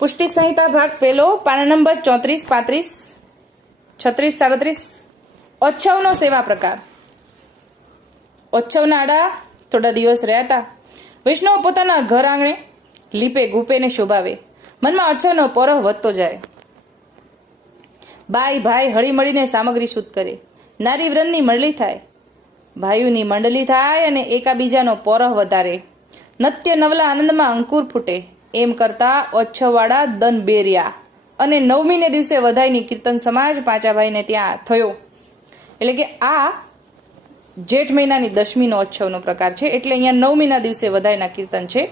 પુષ્ટિ સંહિતા ભાગ પહેલો, પાના નંબર 34, 35, 36, 37. ઓચ્છવનો સેવા પ્રકાર. ઓચ્છવના આડા થોડા દિવસ રહ્યા હતા. વિષ્ણુ પોતાના ઘર આંગણે લીપે ગુપે ને શોભાવે. મનમાં ઓચ્છવનો પરોહ વધતો જાય. બાઈ ભાઈ હળી મળીને સામગ્રી શુદ્ધ કરે. નારી વૃંદની મંડળી થાય, ભાઈઓની મંડળી થાય અને એકાબીજાનો પરોહ વધારે. નત્ય નવલા આનંદમાં અંકુર ફૂટે. એમ કરતા ઓચ્છવવાળા દન બેર્યા અને 9મીને દિવસે વધાઈની કીર્તન સમાજ પાંચાભાઈને ત્યાં થયો. એટલે કે આ જેઠ મહિનાની 10મીનો ઓચ્છવનો પ્રકાર છે. એટલે અહીંયા 9મીના દિવસે વધાઈના કીર્તન છે.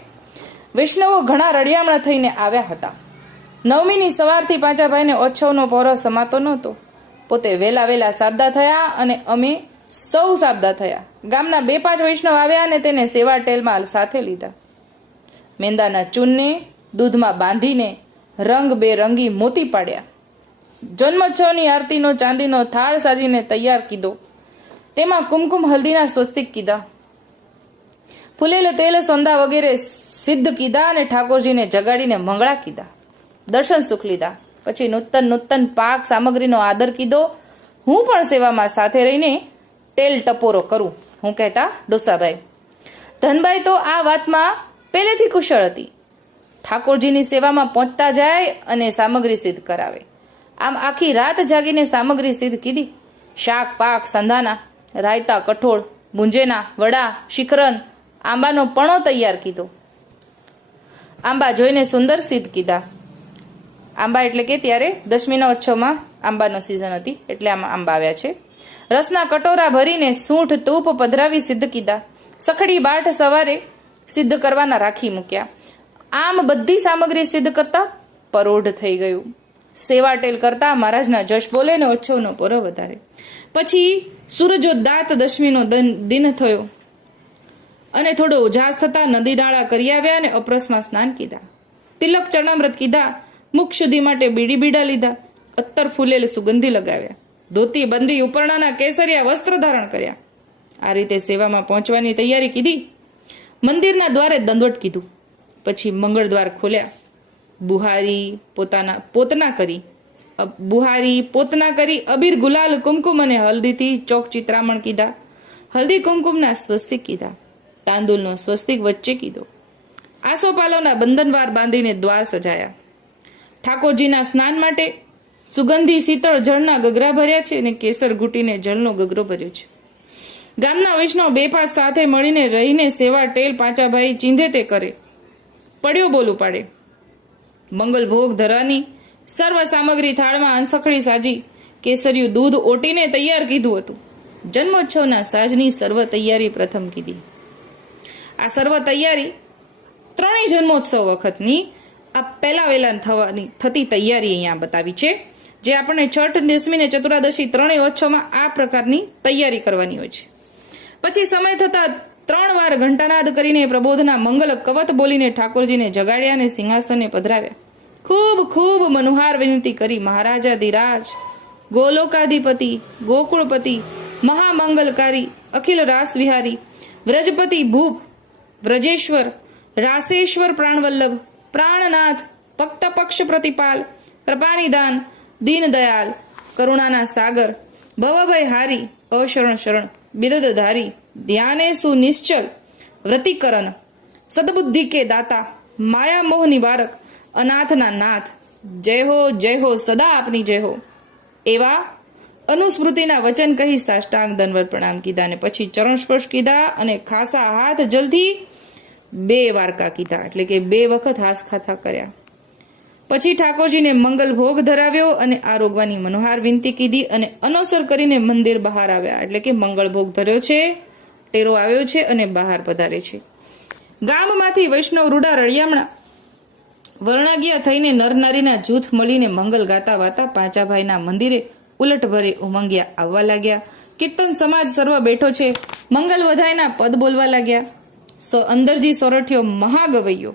વૈષ્ણવો ઘણા રળિયામણા થઈને આવ્યા હતા. 9મીની સવારથી પાંચાભાઈને ઓચ્છવનો પહોરો સમાતો નહોતો. પોતે વેલા સાબદા થયા અને અમે સૌ સાબદા થયા. ગામના 2-5 વૈષ્ણવ આવ્યા અને તેને સેવા ટેલમાં સાથે લીધા. મેંદાના ચૂનને દૂધમાં બાંધીને રંગબેરંગી મોતી પાડ્યા. જન્મોત્સવની આરતીનો ચાંદીનો થાળ સાજીને તૈયાર કીધો. તેમાં કુમકુમ હલ્દીના સ્વસ્તિક કીધા. ફૂલેલ તેલ સોંદા વગેરે સિદ્ધ કીધા અને ઠાકોરજીને જગાડીને મંગળા કીધા. દર્શન સુખ લીધા. પછી નૂતન પાક સામગ્રીનો આદર કીધો. હું પણ સેવામાં સાથે રહીને તેલ ટપોરો કરું, હું કહેતા ડોસાભાઈ. ધનબાઈ તો આ વાતમાં પહેલેથી કુશળ હતી. ઠાકોરજીની સેવામાં પહોંચતા જાય અને સામગ્રી સિદ્ધ કરાવે. આમ આખી રાત જાગીને સામગ્રી સિદ્ધ કીધી. શાક પાક સંધાના, રાયતા, કઠોળ, મુંજેના, વડા, શિખરન, આંબાનો પણો તૈયાર કીધો. આંબા જોઈને સુંદર સિદ્ધ કીધા. આંબા એટલે કે ત્યારે 10મીના ઓચ્છવમાં આંબાનો સિઝન હતી એટલે આમાં આંબા આવ્યા છે. રસના કટોરા ભરીને સૂંઠ તૂપ પધરાવી સિદ્ધ કીધા. સખડી બાઠ સવારે સિદ્ધ કરવાના રાખી મૂક્યા. આમ બધી સામગ્રી સિદ્ધ કરતા પરોઢ થઈ ગયું. સેવા ટેલ કરતા મહારાજના જશ બોલે ને ઓચ્છવનો પરો વધારે. પછી સૂરજોદાત 10મીનો દિન થયો અને થોડો ઉજાસ થતા નદી નાળા કરી આવ્યા અને અપરસમાં સ્નાન કીધા. તિલક ચરણામૃત કીધા. મુખ શુદ્ધિ માટે બીડા લીધા. અત્તર ફૂલેલ સુગંધી લગાવ્યા. ધોતી બંદી ઉપરણાના કેસરિયા વસ્ત્ર ધારણ કર્યા. આ રીતે સેવામાં પહોંચવાની તૈયારી કીધી. મંદિરના દ્વારે દંડવટ કીધું. પછી મંગળ દ્વાર ખોલ્યા. બુહારી પોતના કરી અબીર ગુલાલ કુમકુમ અને હલ્દીથી ચોક ચિત્રામણ કીધા. હલ્દી કુમકુમના સ્વસ્તિક કીધા. તાંદુલનો સ્વસ્તિક વચ્ચે કીધો. આસોપાલવના બંધનવાર બાંધીને દ્વાર સજાયા. ઠાકોરજીના સ્નાન માટે સુગંધી શીતળ જળના ગગરા ભર્યા છે અને કેસર ઘૂંટીને જળનો ગગરો ભર્યો છે. ગામના વૈષ્ણવ 2-5 સાથે મળીને રહીને સેવા ટેલ પાંચાભાઈ ચીંધે તે કરે. પડ્યો બોલું પાડે. મંગલ ભોગ ધરાની સર્વ સામગ્રી થાળમાં અનસખડી સાજી કેસરિયું દૂધ ઓટીને તૈયાર કીધું હતું. જન્મોત્સવના સાજની સર્વ તૈયારી પ્રથમ કીધી. આ સર્વ તૈયારી 3 જન્મોત્સવ વખતની આ પહેલા વેલા થતી તૈયારી અહીંયા બતાવી છે. જે આપણને છઠ, 10મી ને ચતુરાદશી 3 ઓચ્છવમાં આ પ્રકારની તૈયારી કરવાની હોય છે. પછી સમય થતા 3 વાર ઘંટાનાદ કરીને પ્રબોધના મંગલ કવત બોલીને ઠાકોરજીને જગાડ્યા અને સિંહાસને પધરાવ્યા. ખૂબ મનોહાર વિનંતી કરી. મહારાજાધિરાજ, ગોલોકાધિપતિ, ગોકુળપતિ, મહામંગલકારી, અખિલ રાસ વિહારી, વ્રજપતિ ભૂપ, વ્રજેશ્વર, રાસેશ્વર, પ્રાણવલ્લભ, પ્રાણનાથ, ભક્ત પક્ષ પ્રતિપાલ, કૃપાનિદાન, દીનદયાલ, કરુણાના સાગર, ભવભય હારી, અશરણ શરણ, બિરદધારી, ધ્યાને સુનિશ્ચલ, વ્રતિકરણ, સદબુદ્ધિ કે દાતા, માયા મોહ નિવારક, અનાથના નાથ, જય હો સદા આપની જય હો. એવા અનુસ્મૃતિના વચન કહી સાષ્ટાંગ દંડવત પ્રણામ કીધા અને પછી ચરણ સ્પર્શ કીધા અને ખાસા હાથ જલથી 2 વારકા કીધા. એટલે કે 2 વખત હાસ ખાતા કર્યા. પછી ઠાકોરજીને મંગલ ભોગ ધરાવ્યો અને આરોગવાની મનોહાર વિનંતી કીધી અને અનવસર કરીને મંદિર બહાર આવ્યા. એટલે કે મંગળ ભોગ ધર્યો છે, ટેરો આવ્યો છે અને બહાર પધારે છે. ગામમાંથી વૈષ્ણવ રૂડા રળિયામણા વર્ણાગ્યા થઈને નરનારીના જૂથ મળીને મંગલ ગાતા વાતા પાંચાભાઈના મંદિરે ઉલટ ભરે ઉમંગ્યા આવવા લાગ્યા. કીર્તન સમાજ સર્વ બેઠો છે. મંગલ વધાઈના પદ બોલવા લાગ્યા. અંદરજી સોરઠિયો મહાગવૈયો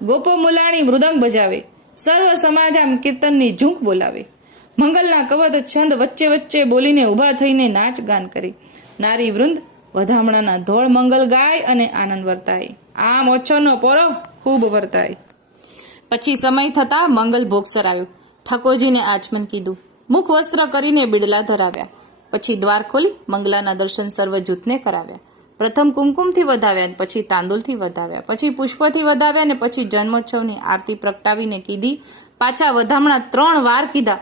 ગોપો મુલાણી મૃદંગ બજાવે. સર્વ સમાજ આમ કીર્તનની ઝૂંક બોલાવે. મંગલના કવત છંદ વચ્ચે બોલીને ઊભા થઈને નાચ ગાન કરી. નારી વૃંદ વધામણાના ધોળ મંગલ ગાય અને આનંદ વર્તાય. આમ ઓચ્છવનો પોરો ખૂબ વર્તાય. પછી સમય થતા મંગલ ભોગ સરાયો. ઠાકોરજીને આચમન કીધું. મુખ વસ્ત્ર કરીને બિડલા ધરાવ્યા. પછી દ્વાર ખોલી મંગલાના દર્શન સર્વ જૂથને કરાવ્યા. પ્રથમ કુમકુમથી વધાવ્યા, પછી તાંદુલથી વધાવ્યા, પછી પુષ્પથી વધાવ્યા અને પછી જન્મોત્સવની આરતી પ્રગટાવીને કીધી. પાછા વધામણા 3 વાર કીધા.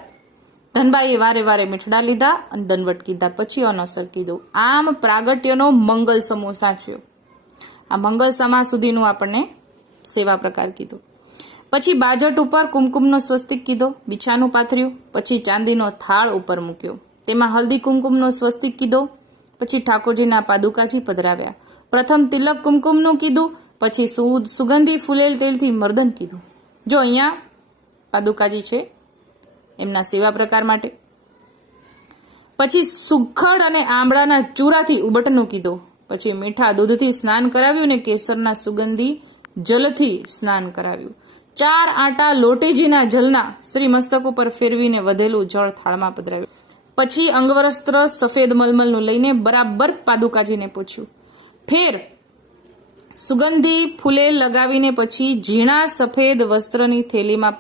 ધનબાઈએ વારે વારે મીઠડા લીધા અને દંડવટ કીધા. પછી અનોસર કીધું. આમ પ્રાગટ્યનો મંગલ સમૂહ સાચવ્યો. આ મંગલ સમા સુધીનું આપણને સેવા પ્રકાર કીધું. પછી બાજટ ઉપર કુમકુમનો સ્વસ્તિક કીધો, બિછાનું પાથર્યું. પછી ચાંદીનો થાળ ઉપર મૂક્યો, તેમાં હલ્દી કુમકુમનો સ્વસ્તિક કીધો. પછી ઠાકોરજીના પાદુકાજી પધરાવ્યા. પ્રથમ તિલક કુમકુમનું કીધું, પછી સુગંધી ફૂલેલ તેલથી મર્દન કીધું. જો અહીંયા પાદુકાજી છે એમના સેવા પ્રકાર માટે. પછી સુખડ અને આંબળાના ચૂરાથી ઉબટનું કીધું. પછી મીઠા દૂધથી સ્નાન કરાવ્યું અને કેસરના સુગંધી જલથી સ્નાન કરાવ્યું. 4 આંટા લોટેજીના જલના શ્રી મસ્તક ઉપર ફેરવીને વધેલું જળ થાળમાં પધરાવ્યું. પછી અંગવસ્ત્ર સફેદ મલમલનું લઈને બરાબર પાદુકાજીને પૂછ્યું. ફેર સુગંધી ફૂલે લગાવીને પછી ઝીણા સફેદ વસ્ત્રની થેલીમાં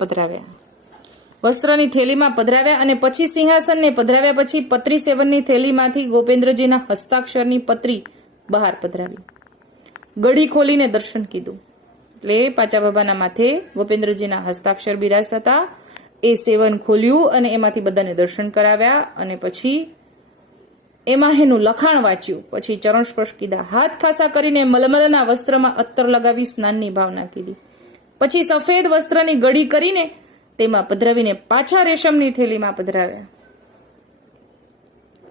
પધરાવ્યા અને પછી સિંહાસનને પધરાવ્યા. પછી પત્રી સેવનની થેલીમાંથી ગોપેન્દ્રજીના હસ્તાક્ષરની પત્રી બહાર પધરાવી. ગઢી ખોલીને દર્શન કીધું. એટલે પાચા બાબાના માથે ગોપેન્દ્રજીના હસ્તાક્ષર બિરાજતા હતા. એ સેવન ખોલ્યું અને એમાંથી બધાને દર્શન કરાવ્યા અને પછી એમાં એનું લખાણ વાંચ્યું. પછી ચરણ સ્પર્શ કીધા. હાથ ખાસા કરીને મલમલના વસ્ત્રમાં અત્તર લગાવી સ્નાનની ભાવના કીધી. પછી સફેદ વસ્ત્રની ગળી કરીને તેમાં પધરાવીને પાછા રેશમની થેલીમાં પધરાવ્યા.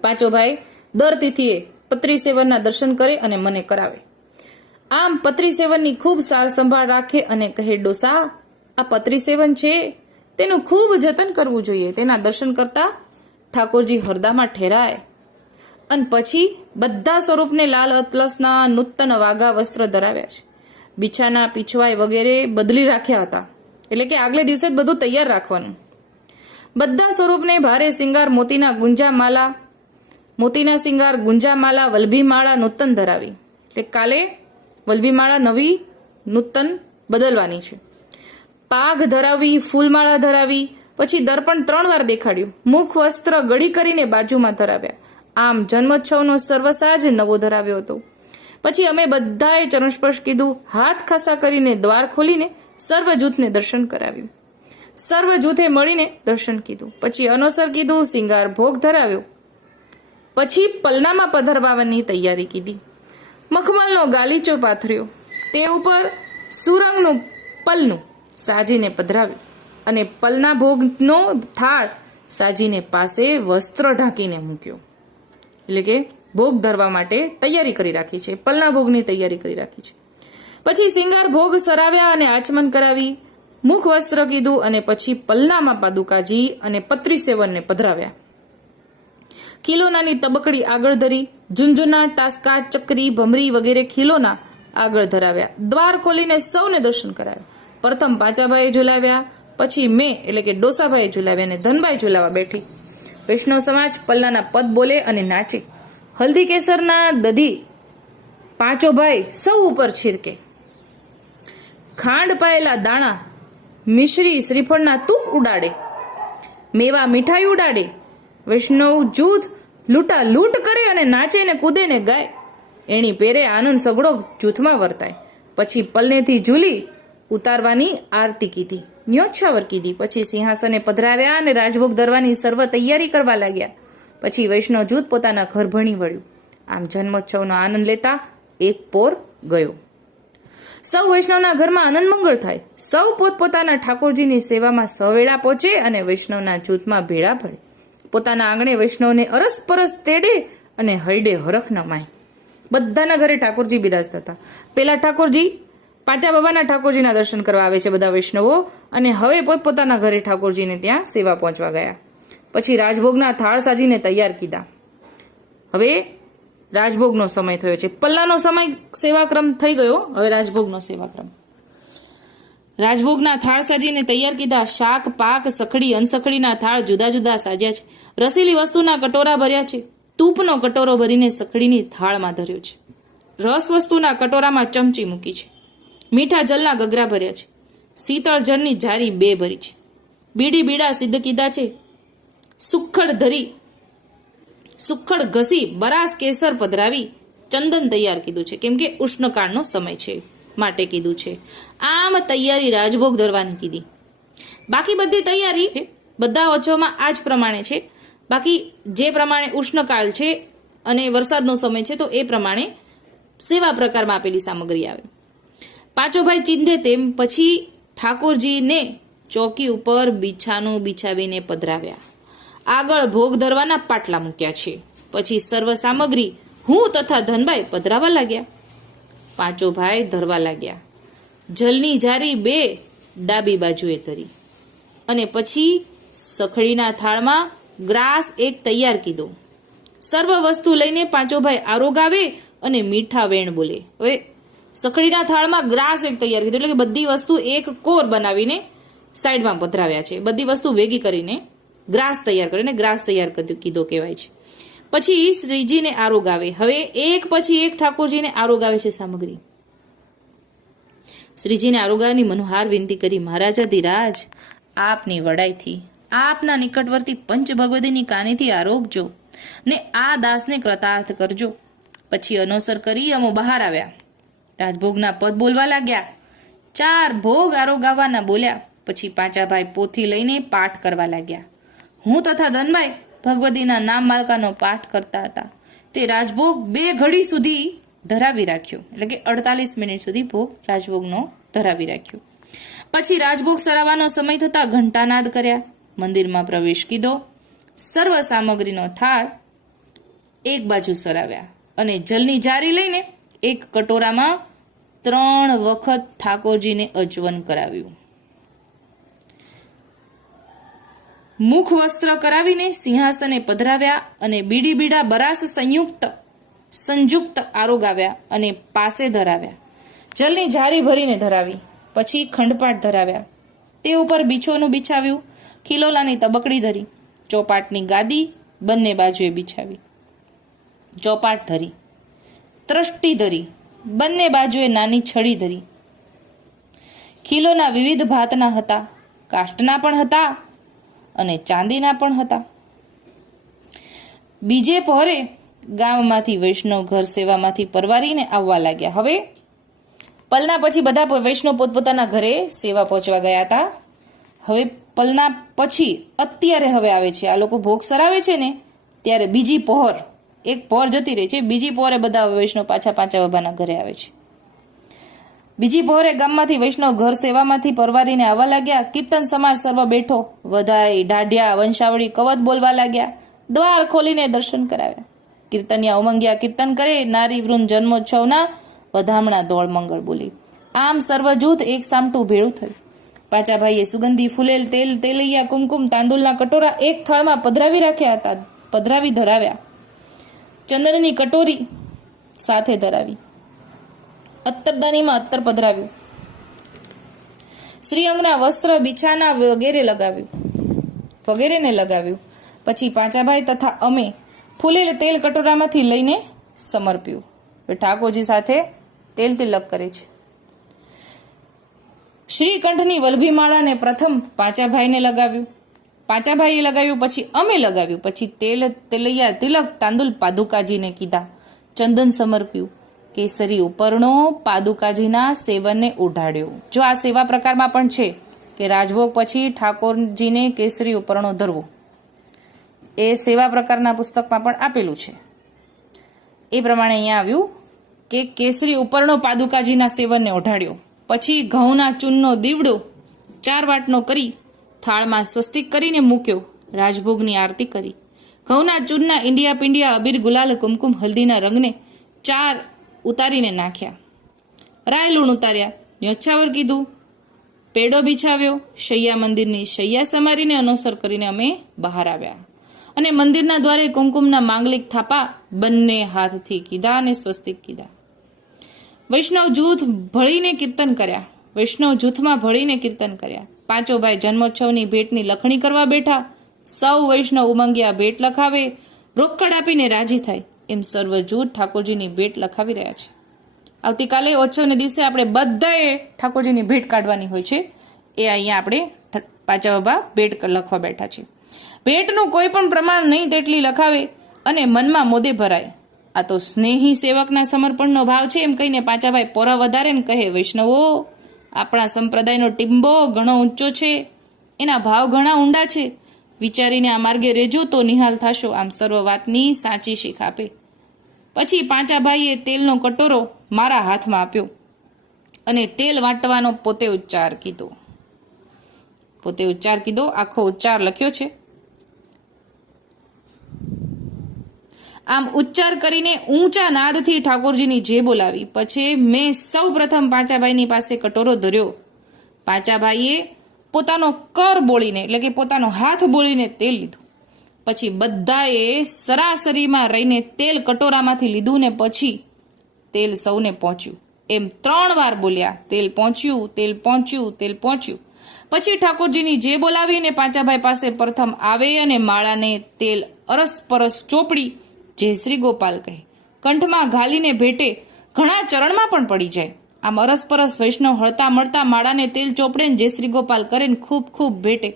પાંચો ભાઈ દર તિથિએ પત્રી સેવનના દર્શન કરે અને મને કરાવે. આમ પત્રી સેવનની ખૂબ સાર સંભાળ રાખે અને કહે, ડોસા આ પત્રી સેવન છે તેનું ખૂબ જતન કરવું જોઈએ. તેના દર્શન કરતા ઠાકોરજી હરદામાં ઠેરાય. અને પછી બધા સ્વરૂપને લાલ અતલસના નૂતન વાઘા વસ્ત્ર ધરાવ્યા છે. બિછાના પીછવાય વગેરે બદલી રાખ્યા હતા. એટલે કે આગલે દિવસે જ બધું તૈયાર રાખવાનું. બધા સ્વરૂપને ભારે સિંગાર મોતીના સિંગાર ગુંજામાલા વલ્ભીમાળા નૂતન ધરાવી. એટલે કાલે વલ્ભીમાળા નવી નૂતન બદલવાની છે. પાઘ ધરાવી, ફૂલમાળા ધરાવી. પછી દર્પણ 3 વાર દેખાડ્યું. મુખ વસ્ત્ર ગળી કરીને બાજુમાં ધરાવ્યા. આમ જન્મોત્સવનો સર્વસાજ નવો ધરાવ્યો હતો. પછી અમે બધાએ ચરણસ્પર્શ કીધું. હાથ ખાસા કરીને દ્વાર ખોલીને સર્વ જૂથને દર્શન કરાવ્યું. સર્વ જૂથે મળીને દર્શન કીધું. પછી અનોસર કીધું. સિંગાર ભોગ ધરાવ્યો. પછી પલનામાં પધરાવવાની તૈયારી કીધી. મખમલનો ગાલીચો પાથર્યો. તે ઉપર સુરંગનું પલનું સાજીને પધરાવ્યું અને પલના ભોગનો થાળ સાજીને પાસે વસ્ત્ર ઢાંકીને મૂક્યો. એટલે કે ભોગ ધરવા માટે તૈયારી કરી રાખી છે. પલના ભોગની તૈયારી કરી રાખી છે. પછી સિંગાર ભોગ સરાવ્યા અને આચમન કરાવી. મુખ વસ્ત્ર કીધું અને પછી પલનામાં પાદુકાજી અને પત્રી સેવનને પધરાવ્યા. ખીલોનાની તબકડી આગળ ધરી. ઝુંઝુના, ટાસ્કા, ચકરી, ભમરી વગેરે ખીલોના આગળ ધરાવ્યા. દ્વાર ખોલીને સૌને દર્શન કરાવ્યા. પ્રથમ પાંચાભાઈએ ઝુલાવ્યા. પછી મેં એટલે કે ડોસાભાઈએ ઝુલાવ્યા અને ધનબાઈ ઝુલાવા બેઠી. વૈષ્ણવ સમાજ પલ્લાના પદ બોલે અને નાચે. હલ્દી કેસરના દધી પાંચો ભાઈ સૌ ઉપર છીરકે. ખાંડ પાયેલા દાણા મિશ્રી શ્રીફળના તુમ ઉડાડે. મેવા મીઠાઈ ઉડાડે. વૈષ્ણવ જૂથ લૂંટા લૂંટ કરે અને નાચે ને કૂદે ને ગાય. એની પેરે આનંદ સગડો જૂથમાં વર્તાય. પછી પલનેથી ઝૂલી ઉતારવાની આરતી કીધી. ન્યોચ્છાવર કીધી. પછી સિંહાસને પધરાવ્યા અને રાજભોગ ધરવાની સર્વ તૈયારી કરવા લાગ્યા. પછી વૈષ્ણવ જૂથ પોતાના ઘર ભણી વળ્યું. આમ જન્મોત્સવનો આનંદ લેતા એક પોર ગયો. સૌ વૈષ્ણવના ઘરમાં આનંદ મંગળ થાય. સૌ પોતપોતાના ઠાકોરજીની સેવામાં સવેળા પહોંચે અને વૈષ્ણવના જૂથમાં ભેળા ભળે. પોતાના આંગણે વૈષ્ણવને અરસપરસ તેડે અને હરડે હરખ નમાય. બધાના ઘરે ઠાકોરજી બિરાજતા હતા. પેલા ઠાકોરજી પાંચા બાબાના ઠાકોરજીના દર્શન કરવા આવે છે બધા વૈષ્ણવો, અને હવે પોતપોતાના ઘરે ઠાકોરજીને ત્યાં સેવા પહોંચવા ગયા. પછી રાજભોગના થાળ સાજીને તૈયાર કીધા. હવે રાજભોગનો સમય થયો છે. પલ્લાનો સમય સેવાક્રમ થઈ ગયો. હવે રાજભોગનો સેવાક્રમ. રાજભોગના થાળ સાજીને તૈયાર કીધા. શાક, પાક, સખડી, અનસખડીના થાળ જુદા જુદા સાજ્યા છે. રસીલી વસ્તુના કટોરા ભર્યા છે. તૂપનો કટોરો ભરીને સખડીની થાળમાં ધર્યો છે. રસ વસ્તુના કટોરામાં ચમચી મૂકી છે. મીઠા જલના ગગરા ભર્યા છે. શીતળ જળની જારી 2 ભરી છે. બીડી બીડા સિદ્ધ કીધા છે. સુખડ ઘસી બરાસ કેસર પધરાવી ચંદન તૈયાર કીધું છે, કેમ કે ઉષ્ણકાળનો સમય છે માટે કીધું છે. આમ તૈયારી રાજભોગ ધરવાની કીધી. બાકી બધી તૈયારી બધા ઓછોમાં આ જ પ્રમાણે છે. બાકી જે પ્રમાણે ઉષ્ણકાળ છે અને વરસાદનો સમય છે તો એ પ્રમાણે સેવા પ્રકારમાં આપેલી સામગ્રી આવે. પાંચો ભાઈ ચીંધે તેમ પછી ઠાકોરજીને ચોકી ઉપર બિછાનું બિછાવીને પધરાવ્યા. આગળ ભોગ ધરવાના પાટલા મૂક્યા છે. પછી સર્વ સામગ્રી હું તથા ધનભાઈ પધરાવા લાગ્યા. પાંચો ભાઈ ધરવા લાગ્યા. જલની જારી 2 ડાબી બાજુએ ધરી અને પછી સખડીના થાળમાં ગ્રાસ 1 તૈયાર કીધો. સર્વ વસ્તુ લઈને પાંચો ભાઈ આરોગાવે અને મીઠા વેણ બોલે. હવે સખડીના થાળમાં ગ્રાસ 1 તૈયાર કીધો એટલે કે બધી વસ્તુ એક કોર બનાવીને સાઈડમાં પધરાવ્યા છે. બધી વસ્તુ ભેગી કરીને ગ્રાસ તૈયાર કરીને ગ્રાસ તૈયાર કીધો કહેવાય છે. પછી શ્રીજીને આરોગાવે. હવે એક પછી એક ઠાકોરજીને આરોગાવે છે સામગ્રી. શ્રીજીને આરોગાવની મનોહાર વિનંતી કરી, મહારાજાધિરાજ આપની વડાઈથી આપના નિકટવર્તી પંચ ભગવતીની કાનેથી આરોગજો ને આ દાસને કૃતાર્થ કરજો. પછી અનોસર કરી અમો બહાર આવ્યા. રાજભોગના પદ બોલવા લાગ્યા. 4 ભોગ આરોગાવાના બોલ્યા. પછી પાંચા ભાઈ પોથી લઈને પાઠ કરવા લાગ્યા. હું તથા ધનભાઈ ભગવતીના નામ માલકાનો પાઠ કરતા હતા. તે રાજભોગ 2 ઘડી સુધી ધરાવી રાખ્યો, એટલે કે 48 મિનિટ સુધી ભોગ રાજભોગનો ધરાવી રાખ્યો. પછી રાજભોગ સરાવવાનો સમય થતા ઘંટાનાદ કર્યા. મંદિરમાં પ્રવેશ કીધો. સર્વ સામગ્રીનો થાળ એક બાજુ સરાવ્યા અને જલની જારી લઈને એક કટોરામાં 3 વખત ઠાકોરજીને અજવન કરાવ્યું. મુખ વસ્ત્ર કરાવીને સિંહાસને પધરાવ્યા અને બીડી બીડા બરાસ સંયુક્ત આરોગાવ્યા અને પાસે ધરાવ્યા. જલની જારી ભરીને ધરાવી. પછી ખંડપાટ ધરાવ્યા. તે ઉપર બીછોનું બિછાવ્યું. ખિલોલાની તબકડી ધરી. ચોપાટની ગાદી બંને બાજુએ બિછાવી. ચોપાટ ધરી. ત્રષ્ટી ધરી. બંને બાજુએ નાની છડી ધરી. ખીલોના વિવિધ ભાતના હતા. કાષ્ટના પણ હતા અને ચાંદીના પણ હતા. બીજે પહોરે ગામમાંથી વૈષ્ણવ ઘર સેવામાંથી પરવારીને આવવા લાગ્યા. હવે પલના પછી બધા વૈષ્ણવ પોતપોતાના ઘરે સેવા પહોંચવા ગયા હતા. હવે પલના પછી અત્યારે હવે આવે છે. આ લોકો ભોગ સરાવે છે ને ત્યારે બીજી પહોર, એક પહોર જતી રહી છે, બીજી પહોરે બધા વૈષ્ણવ પાછા પાંચા બાબાના ઘરે આવે છે. બીજી પહોરે ગામમાંથી વૈષ્ણવ ઘર સેવામાંથી પરવારીને આવવા લાગ્યા. કીર્તન સમાજ સર્વ બેઠો. વધાઈ, ઢાઢિયા, વંશાવળી, કવત બોલવા લાગ્યા. દ્વાર ખોલીને દર્શન કરાવ્યા. કીર્તનિયા ઉમંગિયા કીર્તન કરે. નારી વૃંદ જન્મોત્સવના વધામણા દોડ મંગળ બોલી. આમ સર્વ જૂથ એક સામટું ભેળું થયું. પાંચા ભાઈએ સુગંધી ફૂલેલ તેલ, તેલૈયા, કુમકુમ, તાંદુલના કટોરા એક થાળમાં પધરાવી રાખ્યા હતા. પધરાવી ધરાવ્યા. ચંદનની કટોરી સાથે ધરાવી. અત્તરદાનીમાં અત્તર પધરાવ્યું. શ્રીઅંગના વસ્ત્ર, બિછાના વગેરેને લગાવ્યું. પછી પાંચાભાઈ તથા અમે ફૂલેલ તેલ કટોરામાંથી લઈને સમર્પ્યું. ઠાકોરજી સાથે તેલ તિલક કરે છે. શ્રીકંઠની વલ્ભીમાળાને પ્રથમ પાંચાભાઈને લગાવ્યું. પાંચાભાઈએ લગાવ્યું, પછી અમે લગાવ્યું. પછી તેલૈયા તિલક તાંદુલ પાદુકાજીને કીધા. ચંદન સમર્પ્યું. કેસરી ઉપરણો પાદુકાજીના સેવનને ઉઢાડ્યો. જો આ સેવા પ્રકારમાં પણ છે કે રાજભોગ પછી ઠાકોરજીને કેસરી ઉપરણો ધરવો, એ સેવા પ્રકારના પુસ્તકમાં પણ આપેલું છે. એ પ્રમાણે અહીંયા આવ્યું કે કેસરી ઉપરણો પાદુકાજીના સેવનને ઓઢાડ્યો. પછી ઘઉંના ચૂનનો દીવડો 4 વાટનો કરી થાળમાં સ્વસ્તિક કરીને મૂક્યો. રાજભોગની આરતી કરી. ઘઉંના ચૂનના ઈંડિયા પિંડિયા, અબીર, ગુલાલ, કુમકુમ, હલ્દીના રંગને 4 ઉતારીને નાખ્યા. રાય લૂણ ઉતાર્યા. ન્યોછાવર કીધું. પેડો બિછાવ્યો. શૈયા મંદિરની શૈયા સમારીને અનુસર કરીને અમે બહાર આવ્યા અને મંદિરના દ્વારે કુમકુમના માંગલિક થાપા બંને હાથથી કીધા અને સ્વસ્તિક કીધા. વૈષ્ણવ જૂથમાં ભળીને કીર્તન કર્યા. પાંચો ભાઈ જન્મોત્સવની ભેટની લખણી કરવા બેઠા. સૌ વૈષ્ણવ ઉમંગિયા ભેટ લખાવે, રોકડ આપીને રાજી થાય એમ સર્વ જૂથ ઠાકોરજીની ભેટ લખાવી રહ્યા છે. આવતીકાલે ઓછવને દિવસે આપણે બધાએ ઠાકોરજીની ભેટ કાઢવાની હોય છે. એ અહીંયા આપણે પાંચા બાબા ભેટ લખવા બેઠા છીએ. ભેટનું કોઈ પણ પ્રમાણ નહીં તેટલી લખાવે અને મનમાં મોદે ભરાય. આ તો સ્નેહી સેવકના સમર્પણનો ભાવ છે એમ કહીને પાંચાભાઈ પોરા વધારે ને કહે, વૈષ્ણવો, આપણા સંપ્રદાયનો ટીંબો ઘણો ઊંચો છે, એના ભાવ ઘણા ઊંડા છે. વિચારીને આ માર્ગે રેજો તો નિહાલ થશો. આમ સર્વ વાતની સાચી શીખ આપે. પછી પાંચાભાઈએ તેલનો કટોરો મારા હાથમાં આપ્યો અને તેલ વાટવાનો પોતે ઉચ્ચાર કીધો. આખો ઉચ્ચાર લખ્યો છે. આમ ઉચ્ચાર કરીને ઊંચા નાદથી ઠાકોરજીની જે બોલાવી. પછી મેં સૌ પ્રથમ પાંચાભાઈની પાસે કટોરો ધર્યો. પાંચાભાઈએ પોતાનો કર બોલીને એટલે કે પોતાનો હાથ બોલીને તેલ લીધું. પછી બધાએ સરાસરીમાં રહીને તેલ કટોરામાંથી લીધું ને પછી તેલ સૌને પહોંચ્યું એમ 3 વાર બોલ્યા. તેલ પહોંચ્યું, તેલ પહોંચ્યું, તેલ પહોંચ્યું. પછી ઠાકોરજીની જે બોલાવીને પાંચાભાઈ પાસે પ્રથમ આવે અને માળાને તેલ અરસપરસ ચોપડી જય શ્રી ગોપાલ કહે. કંઠમાં ઘાલીને ભેટે, ઘણા ચરણમાં પણ પડી જાય. આમ અરસપરસ વૈષ્ણવ હળતા મળતા માળાને તેલ ચોપડે ને જય શ્રી ગોપાલ કરે ને ખૂબ ખૂબ ભેટે.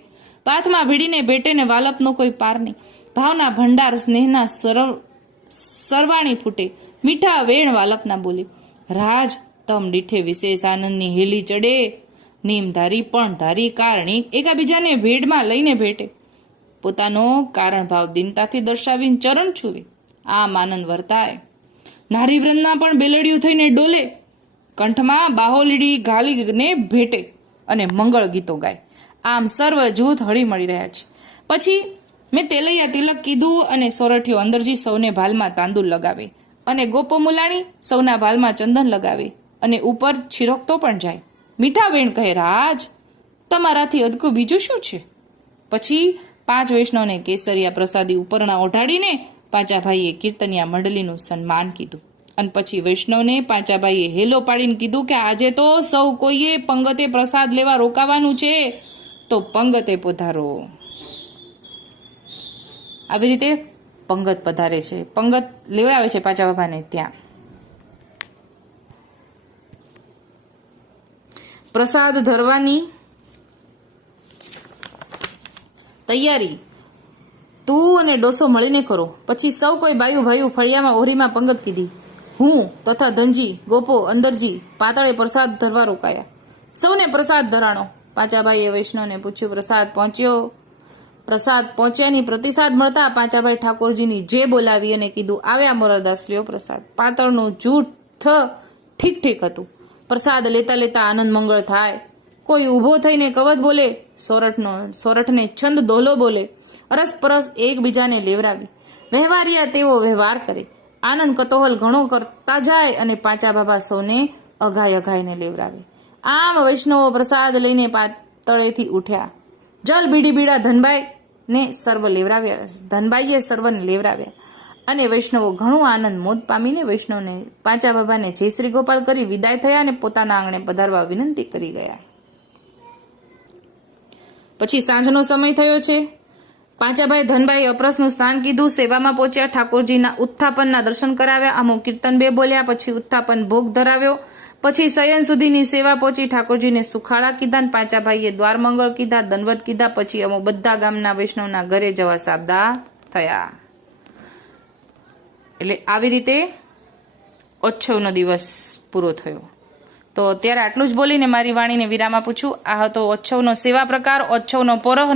પાથમાં ભીડીને ભેટે ને વાલપનો કોઈ પાર નહીં. ભાવના ભંડાર સ્નેહના સરવાણી ફૂટે. મીઠા વેણ વાલપના બોલે. રાજ તમ દીઠે વિશેષ આનંદની હેલી ચડે. નીમ ધારી પણ ધારી કારણી એકાબીજાને ભેડમાં લઈને ભેટે. પોતાનો કારણ ભાવ દિનતાથી દર્શાવીને ચરણ છુવે. આમ આનંદ વર્તાય. નારી વૃંદમાં પણ બેલડિયું થઈને ડોલે. કંઠમાં બાહોલીડી ઘાલીને ભેટે અને મંગળ ગીતો ગાય. આમ સર્વ જૂથ હળી મળી રહ્યા છે. પછી મેં તેલૈયા તિલક કીધું અને સોરઠીઓ અંદરજી સૌને ભાલમાં તાંદુલ લગાવે અને ગોપો મુલાણી સૌના ભાલમાં ચંદન લગાવે અને ઉપર છીરોકતો પણ જાય. મીઠા વેણ કહે, રાજ તમારાથી અદકું બીજું શું છે? પછી 5 વૈષ્ણવને કેસરિયા પ્રસાદી ઉપરના ઓઢાડીને પાંચાભાઈએ કીર્તનિયા મંડળીનું સન્માન કીધું. અને પછી વૈષ્ણવને પાંચાભાઈએ હેલો પાડીને કીધું કે આજે તો સૌ કોઈએ પંગતે પ્રસાદ લેવા રોકાવાનું છે, તો પંગતે પધારો. આવી રીતે પંગત પધારે છે, પંગત લેવડાવે છે પાંચા બાબાને ત્યાં. પ્રસાદ ધરવાની તૈયારી તું અને ડોસો મળીને કરો. પછી સૌ કોઈ બાયું ભાયું ફળિયામાં ઓહરીમાં પંગત કીધી. હું તથા ધનજી ગોપો અંદરજી પાતળે પ્રસાદ ધરવા રોકાયા. સૌને પ્રસાદ ધરાણો. પાંચાભાઈએ વૈષ્ણવને પૂછ્યું, પ્રસાદ પહોંચ્યો? પ્રસાદ પહોંચ્યાની પ્રતિસાદ મળતા પાંચાભાઈ ઠાકોરજીની જે બોલાવી અને કીધું, આવ્યા મોરારદાસ લ્યો પ્રસાદ. પાતળનું જૂઠ ઠીક ઠીક હતું. પ્રસાદ લેતા લેતા આનંદ મંગળ થાય. કોઈ ઊભો થઈને કવત બોલે, સોરઠને છંદ દોહલો બોલે. અરસપરસ એકબીજાને લેવરાવી. વ્યવહારિયા તેવો વ્યવહાર કરે. આનંદ કતોહલ ઘણો કરતા જાય અને પાંચા બાબા સૌને અઘાઈને લેવરાવે. આમ વૈષ્ણવો પ્રસાદ લઈને પાતળેથી ઉઠ્યા. જલ બીડી બીડા ધનબાઈએ સર્વને લેવરાવ્યા અને વૈષ્ણવો ઘણું આનંદ મોદ પામીને વૈષ્ણવને પાંચા બાબાને જય શ્રી ગોપાલ કરી વિદાય થયા અને પોતાના આંગણે પધારવા વિનંતી કરી ગયા. પછી સાંજનો સમય થયો છે. પાંચાભાઈ ધનભાઈ અપરસનું સ્નાન કીધું. સેવામાં પહોંચ્યા. ઠાકોરજીના ઉત્થાપનના દર્શન કરાવ્યા. અમુક કીર્તન 2 બોલ્યા. પછી ઉત્થાપન ભોગ ધરાવ્યો. પછી શયન સુધીની સેવા પહોંચી. ઠાકોરજીને સુખાળા કીધા. પાંચાભાઈએ દ્વાર મંગળ કીધા, દંડવત કીધા. પછી અમો બધા ગામના વૈષ્ણવના ઘરે જવા સાબદા થયા. એટલે આવી રીતે ઓચ્છવનો દિવસ પૂરો થયો. તો અત્યારે આટલું જ બોલીને મારી વાણીને વિરામ આપું છું. આ હતો ઓચ્છવનો સેવા પ્રકાર, ઓચ્છવનો પોરહ.